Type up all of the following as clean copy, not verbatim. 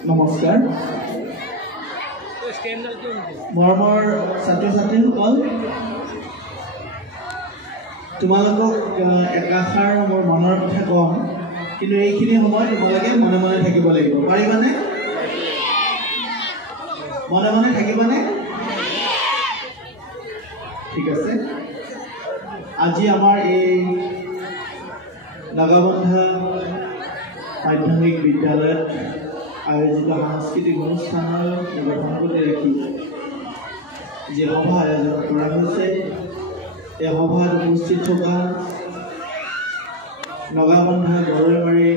নমস্কাৰ মৰমৰ ছাত্ৰ ছাত্ৰীসকল তোমালোকক একাষাৰ মোৰ মনৰ কথা কম কিন্তু এইখিনি সময় তোমালোকে মনে মনে থাকিব লাগিব পাৰিবানে মনে মনে থাকিবানে ঠিক আছে আজি আমাৰ এই নাগাবন্ধা মাধ্যমিক বিদ্যালয়ত আয়োজিত সাংস্কৃতিক অনুষ্ঠানৰ উদ্বোধন ৰাখি যে সভা আয়োজন কৰা হৈছে এই সভাত উপস্থিত থকা নগাবন্ধা গৰৈমাৰী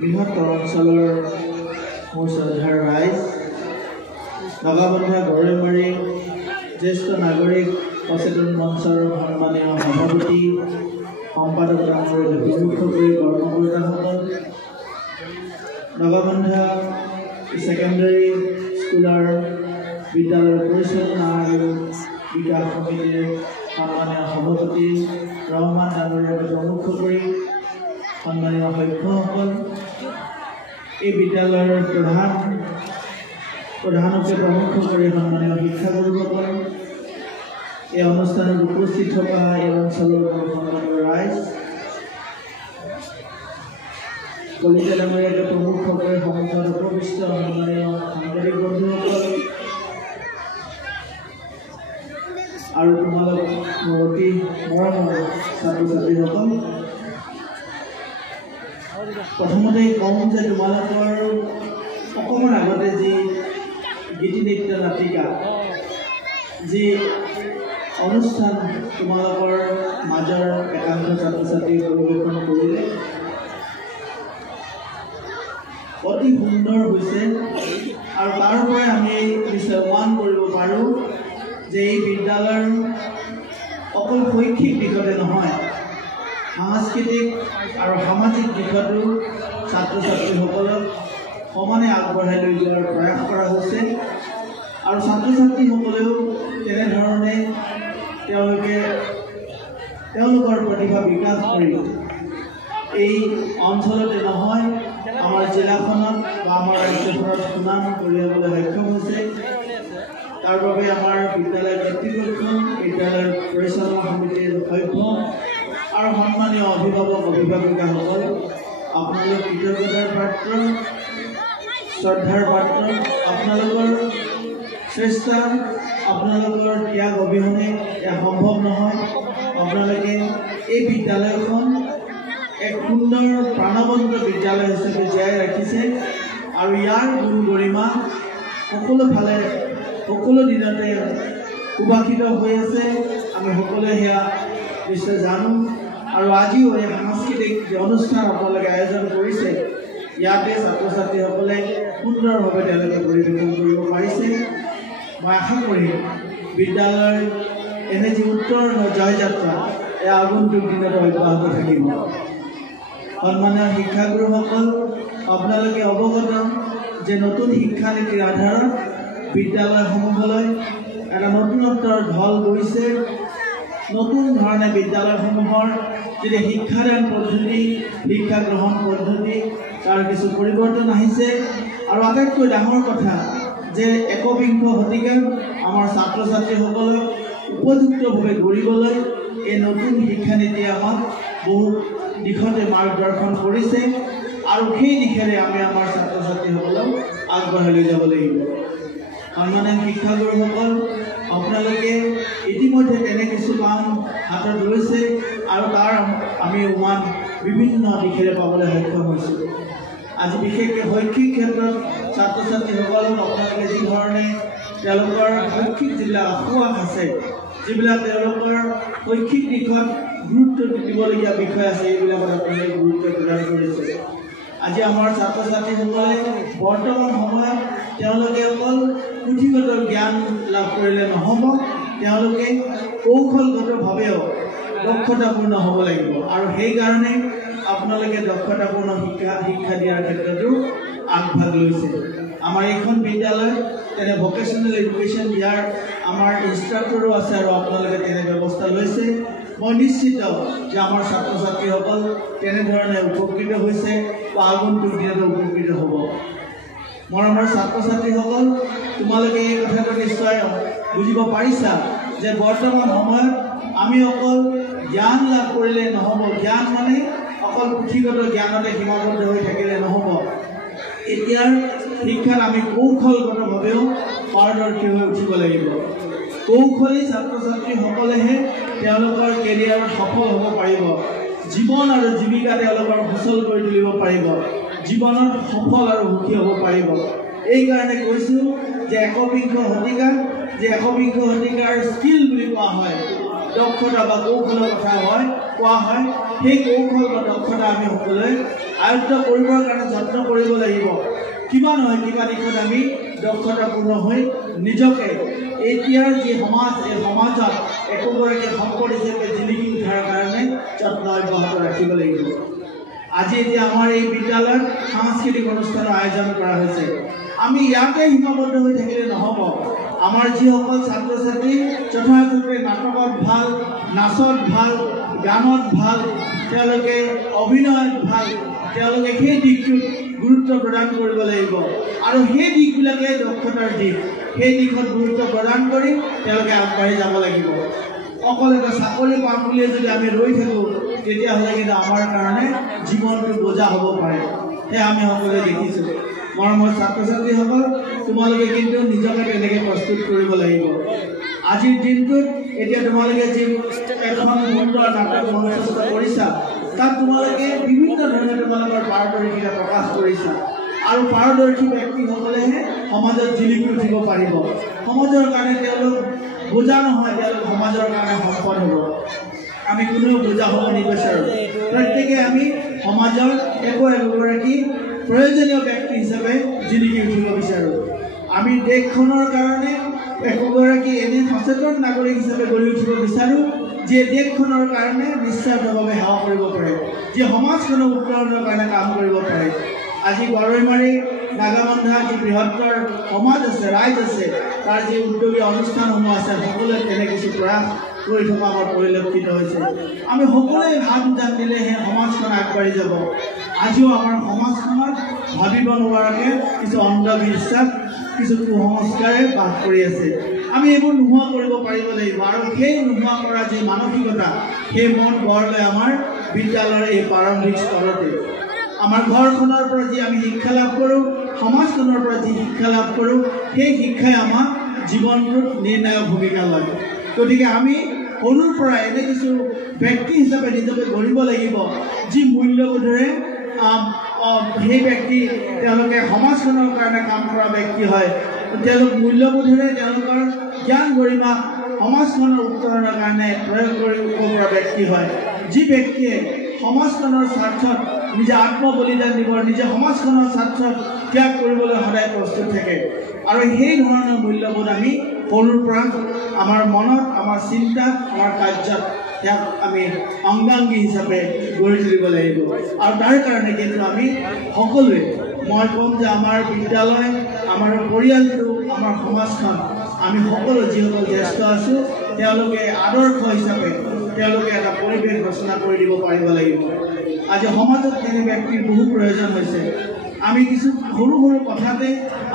বৃহত্তৰ অঞ্চলৰ মোৰ শ্ৰদ্ধাৰ ৰাইজ নগাবন্ধা গৰৈমাৰী জ্যেষ্ঠ নাগৰিক সচেতন মঞ্চৰ সন্মানীয় সভাপতি সম্পাদক ডাঙৰীয়া বিমুখী কৰ্মকৰ্তাসকল নগাবন্ধা ছেকেণ্ডাৰী স্কুলৰ বিদ্যালয়ৰ পৰিচালনা আৰু বিকাশ সমিতিৰ সন্মানীয় সভাপতি ৰহমান ডাঙৰীয়াক প্ৰমুখ কৰি সন্মানীয় সভ্যসকল এই বিদ্যালয়ৰ প্ৰধানকে প্ৰমুখ কৰি সন্মানীয় শিক্ষাগুৰুসকল এই অনুষ্ঠানত উপস্থিত থকা এই অঞ্চলৰ সন্মানীয় ৰাইজ কলিতা ডাঙৰীয়াকে প্ৰমুখ কৰি সন্মুখত উপবিষ্ট সন্মানীয় সাংবাদিক বন্ধুসকল আৰু তোমালোক মোৰ অতি মৰমৰ ছাত্ৰ ছাত্ৰীসকল প্ৰথমতে কম যে তোমালোকৰ অকণমান আগতে যি গীতি নৃত্য নাটিকা যি অনুষ্ঠান তোমালোকৰ মাজৰ একাংশ ছাত্ৰ ছাত্ৰী পৰিৱেশন কৰিলে অতি সুন্দৰ হৈছে আৰু তাৰ পৰাই আমি নিশ্চয় অনুমান কৰিব পাৰোঁ যে এই বিদ্যালয়ৰ অকল শৈক্ষিক দিশতে নহয় সাংস্কৃতিক আৰু সামাজিক দিশতো ছাত্ৰ ছাত্ৰীসকলক সমানে আগবঢ়াই লৈ যোৱাৰ প্ৰয়াস কৰা হৈছে আৰু ছাত্ৰ ছাত্ৰীসকলেও তেনেধৰণে তেওঁলোকৰ প্ৰতিভা বিকাশ কৰি এই অঞ্চলতে নহয় আমাৰ জিলাখনত বা আমাৰ ৰাজ্যখনত সুনাম কঢ়িয়াবলৈ সক্ষম হৈছে তাৰ বাবে আমাৰ বিদ্যালয় কৰ্তৃপক্ষ বিদ্যালয়ৰ পৰিচালনা সমিতিৰ সভ্য আৰু সন্মানীয় অভিভাৱক অভিভাৱিকাসকল আপোনালোক কৃতজ্ঞতাৰ পাত্ৰ শ্ৰদ্ধাৰ পাত্ৰ আপোনালোকৰ চেষ্টা আপোনালোকৰ ত্যাগ অবিহনে এয়া সম্ভৱ নহয় আপোনালোকে এই বিদ্যালয়খন এক সুন্দৰ প্ৰাণৱন্ত বিদ্যালয় হিচাপে জীয়াই ৰাখিছে আৰু ইয়াৰ গুণ গৰিমা সকলোফালে সকলো দিনতে সুবাসিত হৈ আছে আমি সকলোৱে সেয়া নিশ্চয় জানো আৰু আজিও এই সাংস্কৃতিক যে অনুষ্ঠান আপোনালোকে আয়োজন কৰিছে ইয়াতে ছাত্ৰ ছাত্ৰীসকলে সুন্দৰভাৱে তেওঁলোকে পৰিৱেশন কৰিব পাৰিছে মই আশা কৰিম বিদ্যালয়ৰ এনে যি উত্তৰ জয়যাত্ৰা এই আগন্তুক দিনত অব্যাহত থাকিব সন্মানীয় শিক্ষাগুৰুসকল আপোনালোকে অৱগত যে নতুন শিক্ষানীতিৰ আধাৰত বিদ্যালয়সমূহলৈ এটা নতুনত্বৰ ঢল গৈছে নতুন ধৰণে বিদ্যালয়সমূহৰ যদি শিক্ষাদান পদ্ধতি শিক্ষা গ্ৰহণ পদ্ধতি তাৰ কিছু পৰিৱৰ্তন আহিছে আৰু আটাইতকৈ ডাঙৰ কথা যে একবিংশ শতিকাত আমাৰ ছাত্ৰ ছাত্ৰীসকলক উপযুক্তভাৱে গঢ়িবলৈ এই নতুন শিক্ষানীতিয়ে আমাক বহু দিশতে মাৰ্গদৰ্শন কৰিছে আৰু সেই দিশেৰে আমি আমাৰ ছাত্ৰ ছাত্ৰীসকলক আগবঢ়াই লৈ যাব লাগিব সন্মানীয় শিক্ষাগুৰুসকল আপোনালোকে ইতিমধ্যে তেনে কিছু কাম হাতত লৈছে আৰু তাৰ আমি উমান বিভিন্ন দিশেৰে পাবলৈ সক্ষম হৈছোঁ আজি বিশেষকৈ শৈক্ষিক ক্ষেত্ৰত ছাত্ৰ ছাত্ৰীসকলক আপোনালোকে যি ধৰণে তেওঁলোকৰ শৈক্ষিক যিবিলাক আঁসোৱাহ আছে যিবিলাক তেওঁলোকৰ শৈক্ষিক দিশত গুৰুত্ব দিবলগীয়া বিষয় আছে এইবিলাকত আপোনালোকে গুৰুত্ব প্ৰদান কৰিছে আজি আমাৰ ছাত্ৰ ছাত্ৰীসকলে বৰ্তমান সময়ত তেওঁলোকে অকল পুথিগত জ্ঞান লাভ কৰিলে নহ'ব তেওঁলোকে কৌশলগতভাৱেও দক্ষতাপূৰ্ণ হ'ব লাগিব আৰু সেইকাৰণে আপোনালোকে দক্ষতাপূৰ্ণ শিক্ষা দিয়াৰ ক্ষেত্ৰতো আগভাগ লৈছে আমাৰ এইখন বিদ্যালয়ত তেনে ভকেশ্যনেল এডুকেশ্যন দিয়াৰ আমাৰ ইনষ্ট্ৰাক্টৰো আছে আৰু আপোনালোকে তেনে ব্যৱস্থা লৈছে মই নিশ্চিত যে আমাৰ ছাত্ৰ ছাত্ৰীসকল তেনেধৰণে উপকৃত হৈছে বা আগন্তুক দিনত উপকৃত হ'ব মৰমৰ ছাত্ৰ ছাত্ৰীসকল, তোমালোকে এই কথাটো নিশ্চয় বুজিব পাৰিছা যে বৰ্তমান সময়ত আমি অকল জ্ঞান লাভ কৰিলে নহ'ব। জ্ঞান মানে অকল পুথিগত জ্ঞানতে সীমাবদ্ধ হৈ থাকিলে নহ'ব। এতিয়াৰ শিক্ষাত আমি কৌশলগতভাৱেও পাৰদৰ্শী হৈ উঠিব লাগিব। কৌশলী ছাত্ৰ ছাত্ৰীসকলেহে তেওঁলোকৰ কেৰিয়াৰত সফল হ'ব পাৰিব। জীৱন আৰু জীৱিকা তেওঁলোকৰ সুচল কৰি তুলিব পাৰিব। জীৱনত সফল আৰু সুখী হ'ব পাৰিব। এইকাৰণে কৈছোঁ যে একবিংশ শতিকাৰ স্কিল বুলি কোৱা হয়, দক্ষতা বা কৌশলৰ কথা কোৱা হয়। সেই কৌশল বা দক্ষতা আমি সকলোৱে আয়ত্ত কৰিবৰ কাৰণে যত্ন কৰিব লাগিব। কিবা নহয় কিবা দিশত আমি দক্ষতাপূৰ্ণ হৈ নিজকে এতিয়াৰ যি সমাজ, এই সমাজত একোগৰাকী সম্পদ হিচাপে জিলিকি উঠাৰ কাৰণে যত্ন অব্যাহত ৰাখিব লাগিব। আজি এতিয়া আমাৰ এই বিদ্যালয়ত সাংস্কৃতিক অনুষ্ঠানৰ আয়োজন কৰা হৈছে। আমি ইয়াতে সীমাবদ্ধ হৈ থাকিলে নহ'ব। আমাৰ যিসকল ছাত্ৰ ছাত্ৰী যথাযথভাৱে নাটকত ভাল, নাচত ভাল, গানত ভাল, তেওঁলোকে অভিনয়ত ভাল, তেওঁলোকে সেই দিশটোত গুৰুত্ব প্ৰদান কৰিব লাগিব। আৰু সেই দিশবিলাকে দক্ষতাৰ দিশ, সেই দিশত গুৰুত্ব প্ৰদান কৰি তেওঁলোকে আগবাঢ়ি যাব লাগিব। অকল এটা চাকৰি পাম বুলিয়ে যদি আমি ৰৈ থাকোঁ, তেতিয়াহ'লে কিন্তু আমাৰ কাৰণে জীৱনটো বোজা হ'ব পাৰে। সেয়া আমি সকলোৱে দেখিছোঁ। মৰমৰ ছাত্ৰ ছাত্ৰীসকল, তোমালোকে কিন্তু নিজকে তেনেকৈ প্ৰস্তুত কৰিব লাগিব। আজিৰ দিনটোত এতিয়া তোমালোকে যি এখন সুন্দৰ নাটক মঞ্চস্থ কৰিছা, তাত তোমালোকে বিভিন্ন ধৰণে তোমালোকৰ পাৰদৰ্শিতা প্ৰকাশ কৰিছা। আৰু পাৰদৰ্শী ব্যক্তিসকলেহে সমাজত জিলিকি উঠিব পাৰিব। সমাজৰ কাৰণে তেওঁলোক বোজা নহয়, তেওঁলোক সমাজৰ কাৰণে সম্পদ হ'ব। আমি কোনেও বোজা হ'ব নিবিচাৰোঁ। প্ৰত্যেকে আমি সমাজৰ একোগৰাকী প্ৰয়োজনীয় ব্যক্তি হিচাপে জিলিকি উঠিব বিচাৰোঁ। আমি দেশখনৰ কাৰণে একোগৰাকী এনে সচেতন নাগৰিক হিচাপে গঢ়ি উঠিব বিচাৰোঁ, যিয়ে দেশখনৰ কাৰণে নিস্বাৰ্থভাৱে সেৱা কৰিব পাৰে, যিয়ে সমাজখনৰ উত্তৰণৰ কাৰণে কাম কৰিব পাৰে। আজি গৰৈমাৰী নাগাবন্ধা যি বৃহত্তৰ সমাজ আছে, ৰাইজ আছে, তাৰ যি উদ্যোগী অনুষ্ঠানসমূহ আছে, সকলোৱে তেনে কিছু প্ৰয়াস কৰি থকা আমাৰ পৰিলক্ষিত হৈছে। আমি সকলোৱে হাত উজান দিলেহে সমাজখন আগবাঢ়ি যাব। আজিও আমাৰ সমাজখনত ভাবিব নোৱাৰাকৈ কিছু অন্ধবিশ্বাস, কিছু কুসংস্কাৰে বাস কৰি আছে। আমি এইবোৰ নোহোৱা কৰিব পাৰিব লাগিব। আৰু সেই নোহোৱা কৰা যি মানসিকতা, সেই মন গঢ় লৈ আমাৰ বিদ্যালয়ৰ এই প্ৰাৰম্ভিক স্তৰতে আমাৰ ঘৰখনৰ পৰা যি আমি শিক্ষা লাভ কৰোঁ, সমাজখনৰ পৰা যি শিক্ষা লাভ কৰোঁ, সেই শিক্ষাই আমাক জীৱনটোত নিৰ্ণায়ক ভূমিকা লয়। গতিকে আমি সৰুৰ পৰা এনে কিছু ব্যক্তি হিচাপে নিজকে গঢ়িব লাগিব, যি মূল্যবোধেৰে সেই ব্যক্তি তেওঁলোকে সমাজখনৰ কাৰণে কাম কৰা ব্যক্তি হয়। তেওঁলোক মূল্যবোধেৰে তেওঁলোকৰ জ্ঞান গৰিমা সমাজখনৰ উত্তৰণৰ কাৰণে প্ৰয়োগ কৰিব পৰা ব্যক্তি হয়। যি ব্যক্তিয়ে সমাজখনৰ স্বাৰ্থত নিজে আত্মবলিদান দিব, নিজে সমাজখনৰ স্বাৰ্থত ত্যাগ কৰিবলৈ সদায় প্ৰস্তুত থাকে। আৰু সেই ধৰণৰ মূল্যবোধ আমি সৰুৰ পৰা আমাৰ মনত, আমাৰ চিন্তাত, আমাৰ কাৰ্যত ইয়াক আমি অংগাংগী হিচাপে গঢ়ি তুলিব লাগিব। আৰু তাৰ কাৰণে কিন্তু আমি সকলোৱে, মই ক'ম যে আমাৰ বিদ্যালয়, আমাৰ পৰিয়ালটো, আমাৰ সমাজখন, আমি সকলো যিসকল জ্যেষ্ঠ আছোঁ, তেওঁলোকে আদৰ্শ হিচাপে তেওঁলোকে এটা পৰিৱেশ ৰচনা কৰি দিব পাৰিব লাগিব। আজি সমাজত তেনে ব্যক্তিৰ বহু প্ৰয়োজন হৈছে। আমি কিছু সৰু সৰু কথাতে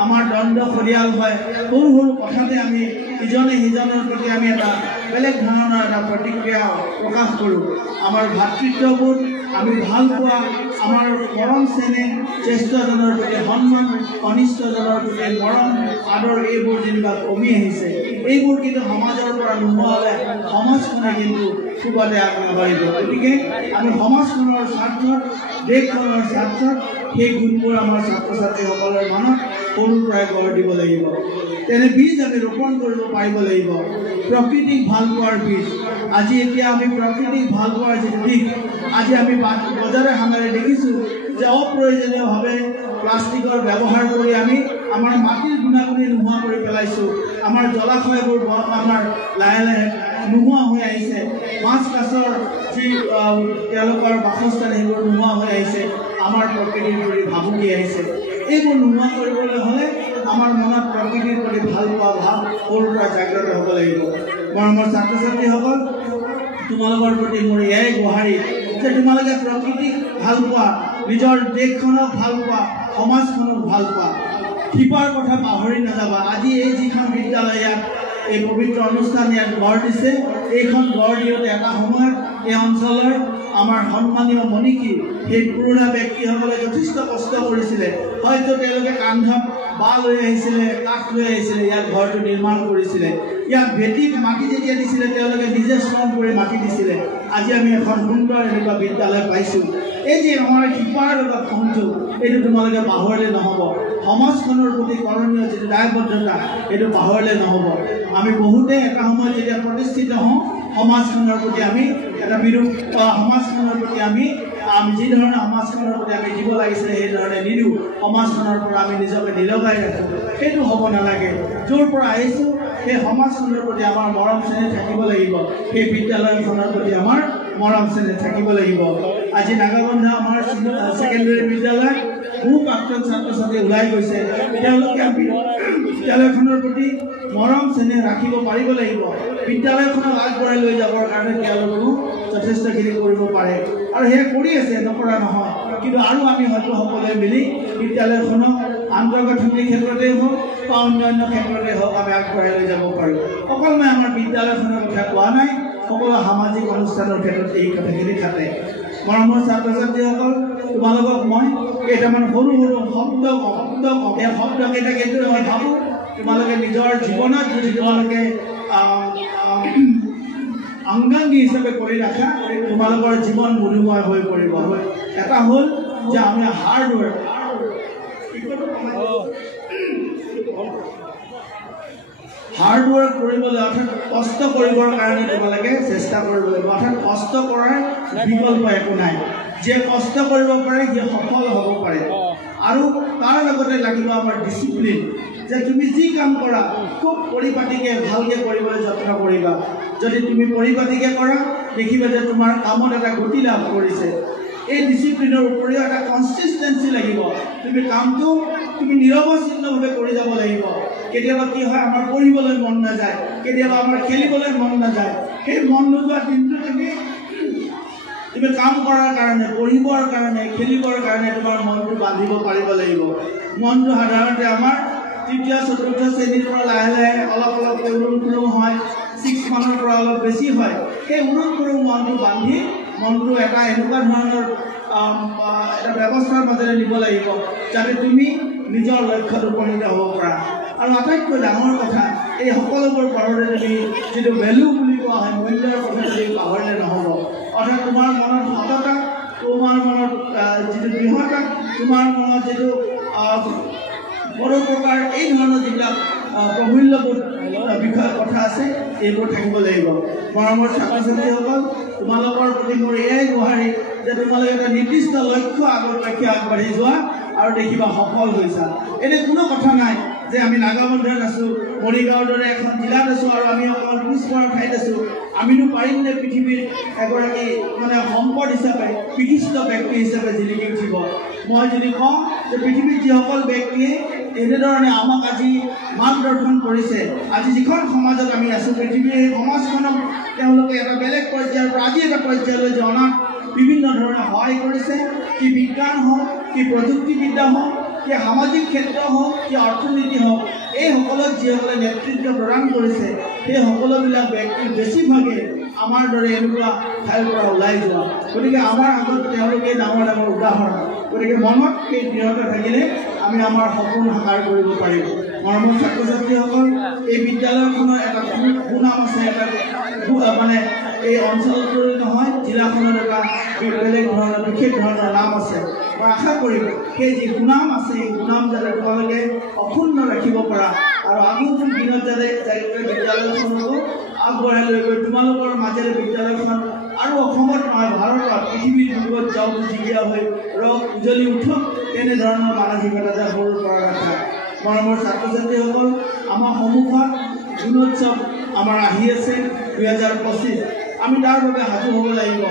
আমাৰ দ্বন্দ্ব সৰিয়াল হয়, সৰু সৰু কথাতে আমি ইজনে সিজনৰ প্ৰতি আমি এটা বেলেগ ধৰণৰ এটা প্ৰতিক্ৰিয়া প্ৰকাশ কৰোঁ। আমাৰ ভাতৃত্ববোধ, আমি ভাল পোৱা, আমাৰ মৰম চেনেহ, জ্যেষ্ঠজনৰ প্ৰতি সন্মান, কনিষ্ঠজনৰ প্ৰতি মৰম আদৰ, এইবোৰ যেনিবা কমি আহিছে। এইবোৰ কিন্তু সমাজৰ পৰা নোহোৱা হ'লে সমাজখনে কিন্তু সুবাদে আগবাঢ়িব। গতিকে আমি সমাজখনৰ স্বাৰ্থত, দেশখনৰ স্বাৰ্থত সেই গুণবোৰ আমাৰ ছাত্ৰ ছাত্ৰীসকলৰ মনত সৰুৰ পৰাই গঢ় দিব লাগিব। তেনে বীজ আমি ৰোপণ কৰিব পাৰিব লাগিব, প্ৰকৃতিক ভাল পোৱাৰ বীজ। আজি এতিয়া আমি প্ৰকৃতিক ভাল পোৱাৰ যিটো দিশ, আজি আমি বজাৰে সামাৰে দেখিছোঁ যে অপ্ৰয়োজনীয়ভাৱে প্লাষ্টিকৰ ব্যৱহাৰ কৰি আমি আমাৰ মাটিৰ গুণাগুণি নোহোৱা কৰি পেলাইছোঁ। আমাৰ জলাশয়বোৰ আমাৰ লাহে লাহে নোহোৱা হৈ আহিছে। মাছ কাছৰ যি তেওঁলোকৰ বাসস্থান, সেইবোৰ নোহোৱা হৈ আহিছে। আমাৰ প্ৰকৃতিৰ প্ৰতি ভাবুকি আহিছে। এইবোৰ নোহোৱা কৰিবলৈ হ'লে আমাৰ মনত প্ৰকৃতিৰ প্ৰতি ভাল পোৱা ভাৱ সৰুৰ পৰা জাগ্ৰত হ'ব লাগিব। মৰমৰ ছাত্ৰ ছাত্ৰীসকল, তোমালোকৰ প্ৰতি মোৰ এয়াই গুহাৰি যে তোমালোকে প্ৰকৃতিক ভাল পোৱা, নিজৰ দেশখনক ভাল পোৱা, সমাজখনক ভাল পোৱা। শিপাৰ কথা পাহৰি নাযাবা। আজি এই যিখন বিদ্যালয় ইয়াত এই পবিত্ৰ অনুষ্ঠান ইয়াত গঢ় দিছে, এইখন গঢ় দিওঁতে এটা সময়ত এই অঞ্চলৰ আমাৰ সন্মানীয় মণিকী সেই পুৰণা ব্যক্তিসকলে যথেষ্ট কষ্ট কৰিছিলে। হয়তো তেওঁলোকে কান্ধত বা লৈ আহিছিলে, কাঠ লৈ আহিছিলে, ইয়াত ঘৰটো নিৰ্মাণ কৰিছিলে। ইয়াত ভেটিত মাটি যেতিয়া দিছিলে তেওঁলোকে নিজে শ্ৰম কৰি মাটি দিছিলে। আজি আমি এখন সুন্দৰ এনেকুৱা বিদ্যালয় পাইছোঁ। এই যে আমাৰ শিপাৰ লগত সংযোগ, এইটো তোমালোকে পাহৰিলে নহ'ব। সমাজখনৰ প্ৰতি কৰণীয় যিটো দায়বদ্ধতা, এইটো পাহৰিলে নহ'ব। আমি বহুতে এটা সময়ত যেতিয়া প্ৰতিষ্ঠিত হওঁ, সমাজখনৰ প্ৰতি আমি এটা সমাজখনৰ প্ৰতি আমি যি ধৰণে সমাজখনৰ প্ৰতি আমি দিব লাগিছিলে সেই ধৰণে নিদিওঁ। সমাজখনৰ পৰা আমি নিজকে নিলগাই ৰাখোঁ, সেইটো হ'ব নালাগে। য'ৰ পৰা আহিছোঁ সেই সমাজখনৰ প্ৰতি আমাৰ মৰম চেনেহ থাকিব লাগিব। সেই বিদ্যালয়খনৰ প্ৰতি আমাৰ মৰম চেনেহ থাকিব লাগিব। আজি নাগাবন্ধা আমাৰ ছেকেণ্ডেৰী বিদ্যালয় বহু প্ৰাক্তন ছাত্ৰ ছাত্ৰী ওলাই গৈছে। তেওঁলোকে বিদ্যালয়খনৰ প্ৰতি মৰম চেনেহ ৰাখিব পাৰিব লাগিব। বিদ্যালয়খনক আগবঢ়াই লৈ যাবৰ কাৰণে তেওঁলোকেও যথেষ্টখিনি কৰিব পাৰে আৰু সেয়া কৰি আছে, নকৰা নহয়। কিন্তু আৰু আমি হয়তো সকলোৱে মিলি বিদ্যালয়খনক আন্তঃগাঁথনিৰ ক্ষেত্ৰতেই হওক বা অন্যান্য ক্ষেত্ৰতে হওক আমি আগবঢ়াই লৈ যাব পাৰোঁ। অকল মই আমাৰ বিদ্যালয়খনৰ কথা কোৱা নাই, সকলো সামাজিক অনুষ্ঠানৰ ক্ষেত্ৰত এই কথাখিনি খাটে। মৰমৰ ছাত্ৰ ছাত্ৰীসকল, তোমালোকক মই কেইটামান সৰু সৰু শব্দ কওঁ। এই শব্দকেইটা কিন্তু মই ভাবোঁ তোমালোকে নিজৰ জীৱনত যদি তোমালোকে অংগাংগী হিচাপে কৰি ৰাখা, তোমালোকৰ জীৱন মধুময় হৈ পৰিব। এটা হ'ল যে আমি হাৰ্ডৱৰ্ক কৰিবলৈ, অৰ্থাৎ কষ্ট কৰিবৰ কাৰণে তোমালোকে চেষ্টা কৰিব লাগিব। অৰ্থাৎ কষ্ট কৰাৰ বিকল্প একো নাই। যে কষ্ট কৰিব পাৰে সি সফল হ'ব পাৰে। আৰু তাৰ লগতে লাগিব আমাৰ ডিচিপ্লিন, যে তুমি যি কাম কৰা খুব পৰিপাটিকৈ ভালকৈ কৰিবলৈ যত্ন কৰিবা। যদি তুমি পৰিপাটিকৈ কৰা, দেখিবা যে তোমাৰ কামত এটা গতি লাভ কৰিছে। এই ডিচিপ্লিনৰ উপৰিও এটা কনচিষ্টেঞ্চি লাগিব। তুমি কামটো তুমি নিৰৱচ্ছিন্নভাৱে কৰি যাব লাগিব। কেতিয়াবা কি হয়, আমাৰ পঢ়িবলৈ মন নাযায়, কেতিয়াবা আমাৰ খেলিবলৈ মন নাযায়। সেই মন নোযোৱা দিনটো তুমি কাম কৰাৰ কাৰণে, পঢ়িবৰ কাৰণে, খেলিবৰ কাৰণে তোমাৰ মনটো বান্ধিব পাৰিব লাগিব। মনটো সাধাৰণতে আমাৰ তৃতীয় চতুৰ্থ শ্ৰেণীৰ পৰা লাহে লাহে অলপ উৰুং ফুৰুং হয়, 6 মানৰ পৰা অলপ বেছি হয়। সেই উৰুং ফুৰুং মনটো বান্ধি মনটো এটা এনেকুৱা ধৰণৰ এটা ব্যৱস্থাৰ মাজেৰে নিব লাগিব যাতে তুমি নিজৰ লক্ষ্যত উপনীত হ'ব পাৰা। আৰু আটাইতকৈ ডাঙৰ কথা, এই সকলোবোৰ ঘৰতে তুমি যিটো ভেলু বুলি কোৱা হয়, মূল্যৰ কথা যদি পাহৰিলে নহ'ব। অৰ্থাৎ তোমাৰ মনত সততা, তোমাৰ মনত যিটো দৃঢ়তা, তোমাৰ মনত যিটো পৰোপকাৰ, এই ধৰণৰ যিবিলাক প্ৰমূল্যবোধ বিষয়ৰ কথা আছে, এইবোৰ থাকিব লাগিব। মৰমৰ ছাত্ৰ ছাত্ৰীসকল, তোমালোকৰ প্ৰতি মোৰ এয়াই গুহাৰি যে তোমালোকে এটা নিৰ্দিষ্ট লক্ষ্য আগত ৰাখি আগবাঢ়ি যোৱা আৰু দেখিবা সফল হৈছা। এনে কোনো কথা নাই যে আমি নাগাবন্ধাত আছোঁ, মৰিগাঁৱৰ দৰে এখন জিলাত আছোঁ আৰু আমি অকণমান পিছপৰা ঠাইত আছোঁ, আমিনো পাৰিমনে পৃথিৱীৰ এগৰাকী সম্পদ হিচাপে, বিশিষ্ট ব্যক্তি হিচাপে জিলিকি উঠিব। মই যদি কওঁ যে পৃথিৱীত যিসকল ব্যক্তিয়ে এনেধৰণে আমাক আজি মাৰ্গদৰ্শন কৰিছে, আজি যিখন সমাজত আমি আছোঁ, পৃথিৱীৰ এই সমাজখনক তেওঁলোকে এটা বেলেগ পৰ্যায়ৰ পৰা আজি এটা পৰ্যায়লৈ অনাত বিভিন্ন ধৰণে সহায় কৰিছে। কি বিজ্ঞান হওক, কি প্ৰযুক্তিবিদ্যা হওক, কি সামাজিক ক্ষেত্ৰ হওক, কি অৰ্থনীতি হওক, এই সকলোত যিসকলে নেতৃত্ব প্ৰদান কৰিছে, সেই সকলোবিলাক ব্যক্তিৰ বেছিভাগে আমাৰ দৰে এনেকুৱা ঠাইৰ পৰা ওলাই যোৱা। গতিকে আমাৰ আগত তেওঁলোকে ডাঙৰ ডাঙৰ উদাহৰণ। গতিকে মনত সেই দৃঢ়তা থাকিলে আমি আমাৰ সপোন সাকাৰ কৰিব পাৰিম। মৰমৰ ছাত্ৰ ছাত্ৰীসকল, এই বিদ্যালয়খনৰ এটা সুনাম আছে, এটা এই অঞ্চলটোৰ নহয়, জিলাখনত এটা বেলেগ ধৰণৰ বিশেষ ধৰণৰ নাম আছে। মই আশা কৰিম সেই যি সুনাম আছে, এই সুনাম যাতে তোমালোকে অক্ষুণ্ণ ৰাখিব পাৰা আৰু আগন্তুক দিনত যাতে বিদ্যালয়খনকো আগবঢ়াই লৈ গৈ তোমালোকৰ মাজেৰে বিদ্যালয়খন আৰু অসমত নহয়, ভাৰতত, পৃথিৱীৰ যুগত যাওক জিগীয়া হৈ উজ্বলি উঠক, তেনেধৰণৰ মানসিকতা যে সৰুৰ পৰা ৰাখা। মৰমৰ ছাত্ৰ ছাত্ৰীসকল, আমাৰ সন্মুখত গুণোৎসৱ আমাৰ আহি আছে 2025। আমি তাৰ বাবে সাজু হ'ব লাগিব।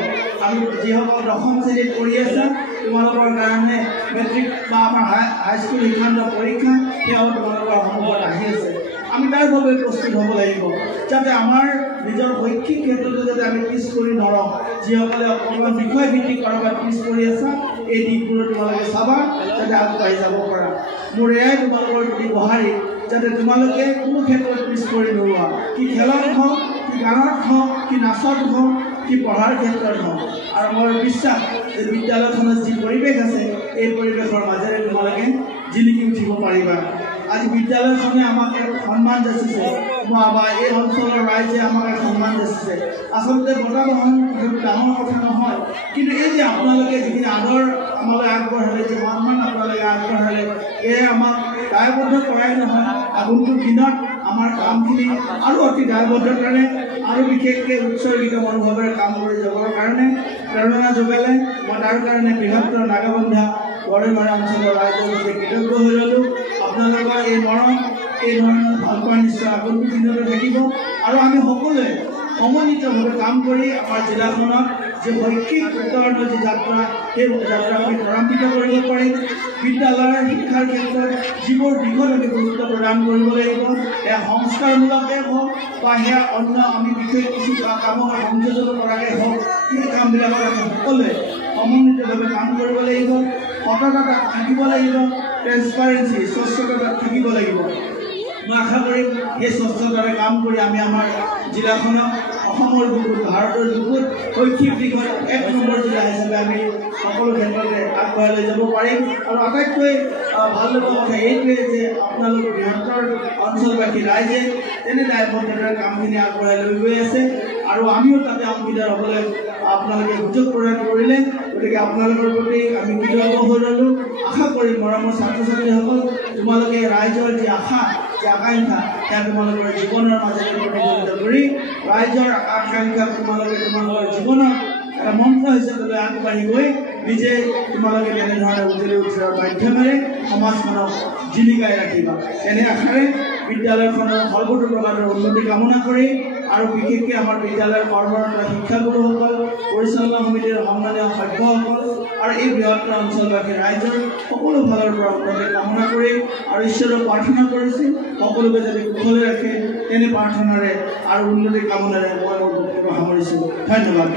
আমি যিসকল দশম শ্ৰেণীত পঢ়ি আছা, তোমালোকৰ কাৰণে মেট্ৰিক বা আমাৰ হাইস্কুল শিক্ষান্ত পৰীক্ষা সেয়াও তোমালোকৰ সন্মুখত আহি আছে। আমি তাৰ বাবে প্ৰস্তুত হ'ব লাগিব যাতে আমাৰ নিজৰ শৈক্ষিক ক্ষেত্ৰতো যাতে আমি পিছ পৰি নৰওঁ যিসকলে অকণমান বিষয়ভিত্তিক কাৰোবাৰ পিছ পৰি আছা এই দিশবোৰত তোমালোকে চাবা যাতে আগবাঢ়ি যাব পাৰা মোৰ এয়াই তোমালোকৰ প্ৰতি গুহাৰি যাতে তোমালোকে কোনো ক্ষেত্ৰত পিছ পৰি নোৰোৱা কি খেলত হওক কি গানত হওক কি নাচত হওক কি পঢ়াৰ ক্ষেত্ৰত হওক আৰু মোৰ বিশ্বাস যে বিদ্যালয়খনত যি পৰিৱেশ আছে এই পৰিৱেশৰ মাজেৰে তোমালোকে জিলিকি উঠিব পাৰিবা আজি বিদ্যালয়খনে আমাক এক সন্মান যাচিছে বা এই অঞ্চলৰ ৰাইজে আমাক এক সন্মান যাচিছে আচলতে বঁটা বহন ডাঙৰ কথা নহয় কিন্তু এই যে আপোনালোকে যিখিনি আদৰ আমালৈ আগবঢ়ালে যে সন্মান আপোনালোকে আগবঢ়ালে এয়ে আমাক দায়বদ্ধ কৰাই নহয় আগন্তুক দিনত আমাৰ কামখিনি আৰু অতি দায়বদ্ধতাৰে আৰু বিশেষকৈ উৎসৰ্গিত মনোভাৱেৰে কাম কৰি যাবৰ কাৰণে প্ৰেৰণা যোগালে মই তাৰ কাৰণে বৃহত্তৰ নাগাবন্ধা গড়ৈমাৰা অঞ্চলৰ ৰাইজৰ প্ৰতি কৃতজ্ঞ হৈ ৰ'লোঁ আপোনালোকৰ এই মৰম এই ধৰণৰ ভালপোৱা নিশ্চয় আগন্তুক দিনলৈ থাকিব আৰু আমি সকলোৱে সমন্বিতভাৱে কাম কৰি আমাৰ জিলাখনত যে শৈক্ষিক উত্তৰণৰ যি যাত্ৰা সেই যাত্ৰা আমি ত্বৰান্বিত কৰিব পাৰিম বিদ্যালয়ৰ শিক্ষাৰ ক্ষেত্ৰত যিবোৰ দিশত আমি গুৰুত্ব প্ৰদান কৰিব লাগিব সেয়া সংস্কাৰমূলকে হওক বা সেয়া অন্য আমি বিশেষ কিছু কামৰ সংযোজন কৰাকৈ হওক সেই কামবিলাকত আমি সকলোৱে সমন্বিতভাৱে কাম কৰিব লাগিব সততা থাকিব লাগিব ট্ৰেন্সপাৰেঞ্চি স্বচ্ছতা থাকিব লাগিব মই আশা কৰিম সেই স্বচ্ছতাৰে কাম কৰি আমি আমাৰ জিলাখনক অসমৰ বুকুত ভাৰতৰ বুকুত শৈক্ষিক দিশত এক নম্বৰ জিলা হিচাপে আমি সকলো ক্ষেত্ৰতে আগবঢ়াই লৈ যাব পাৰিম আৰু আটাইতকৈ ভাল লগা কথা এইটোৱে যে আপোনালোকৰ বৃহত্তৰ অঞ্চলবাসী ৰাইজে তেনে দায়বদ্ধতাৰে কামখিনি আগবঢ়াই লৈ গৈ আছে আৰু আমিও তাতে অংশীদাৰ হ'বলৈ আপোনালোকে সুযোগ প্ৰদান কৰিলে গতিকে আপোনালোকৰ প্ৰতি আমি কৃতজ্ঞ হৈ ৰ'লোঁ আশা কৰিম মৰমৰ ছাত্ৰ ছাত্ৰীসকল তোমালোকে ৰাইজৰ যি আশা যি আকাংক্ষা সেয়া তোমালোকৰ জীৱনৰ মাজেৰে প্ৰতিফলিত কৰি ৰাইজৰ আকাংক্ষা তোমালোকে তোমালোকৰ জীৱনৰ এটা মন্ত্ৰ হিচাপে লৈ আগবাঢ়ি গৈ নিজে তোমালোকে তেনেধৰণে উজলি উঠাৰ মাধ্যমেৰে সমাজখনক জিলিকাই ৰাখিবা এনে আশাৰে বিদ্যালয়খনৰ সৰ্বতো প্ৰকাৰৰ উন্নতি কামনা কৰি আৰু বিশেষকৈ আমাৰ বিদ্যালয়ৰ কৰ্মৰত শিক্ষাগুৰুসকল পৰিচালনা সমিতিৰ সন্মানীয় সভ্যসকল আৰু এই বৃহত্তৰ অঞ্চলবাসী ৰাইজৰ সকলো ফালৰ পৰা উন্নতি কামনা কৰি আৰু ঈশ্বৰক প্ৰাৰ্থনা কৰিছোঁ সকলোকে যদি কুশলে ৰাখে তেনে প্ৰাৰ্থনাৰে আৰু উন্নতি কামনাৰে মই মোৰ বক্তব্য সামৰিছোঁ ধন্যবাদ।